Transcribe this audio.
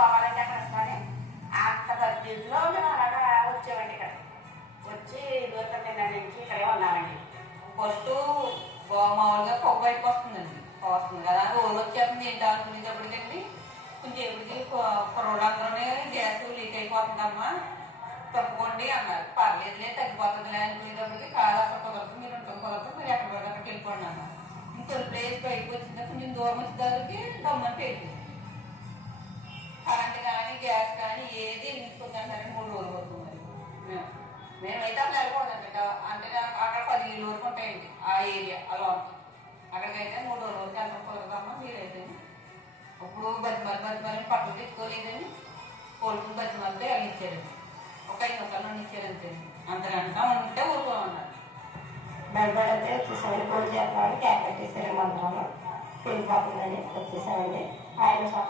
పోవాలంటే అక్కడ వస్తానే అంత పరిస్థితిలో మేము అలాగా వచ్చామండి. ఇక్కడ వచ్చి దూరం నిన్న నుంచి ఇక్కడే ఉన్నామండి. ఫస్ట్ మామూలుగా పొగ బయటకు వస్తుందండి, వస్తుంది కదా రోజు వచ్చేస్తుంది ఏంటి అనుకునేటప్పటికండి కొంచెం ఎప్పటికి కుర్రోళ్ళందరూనే గ్యాస్ లీక్ అయిపోతుందమ్మా తప్పుకోండి అన్నారు. పర్లేదులే తగ్గిపోతుందిలే అనుకునేటప్పటికి కాదు అసలు కుదరదు, మీరు ఉంటుంది కుదరదు, మీరు ఎక్కడ పడితే అక్కడికి వెళ్ళిపోండి అన్నారు. ఇంకో ప్లేస్ బయటకు వచ్చిందా కొంచెం దూరం వచ్చేదానికి దమ్మని పేరుతుంది. కరెంట్ కానీ గ్యాస్ కానీ ఏది నింపుకుందా సరే 3 రోజులు అవుతుంది. మేమైతే అసలు వెళ్ళకూడదండి. అంటే అక్కడ 10 ఇళ్ళు వరకు ఉంటాయండి ఆ ఏరియా అలా ఉంటుంది. అక్కడికైతే 3 రోజులకి వెళ్ళడం కుదరదమ్మా మీరైతే. ఇప్పుడు బతిమాలని పక్కకు తెచ్చుకోలేదని కోల్పుని బతిమాలతో ఇచ్చారండి. ఒక 5 నిమిషాలు ఇచ్చారంతే. అంతకంటే ఉంటే ఊరుకోమన్నారు. బయటపడితే వచ్చేసామండి. ఫోన్ చేస్తామని క్యాబ్ పెట్టేసారు మంత్రాలు వెళ్ళిపోతుందని వచ్చేసామండి. 5 నిమిషాలు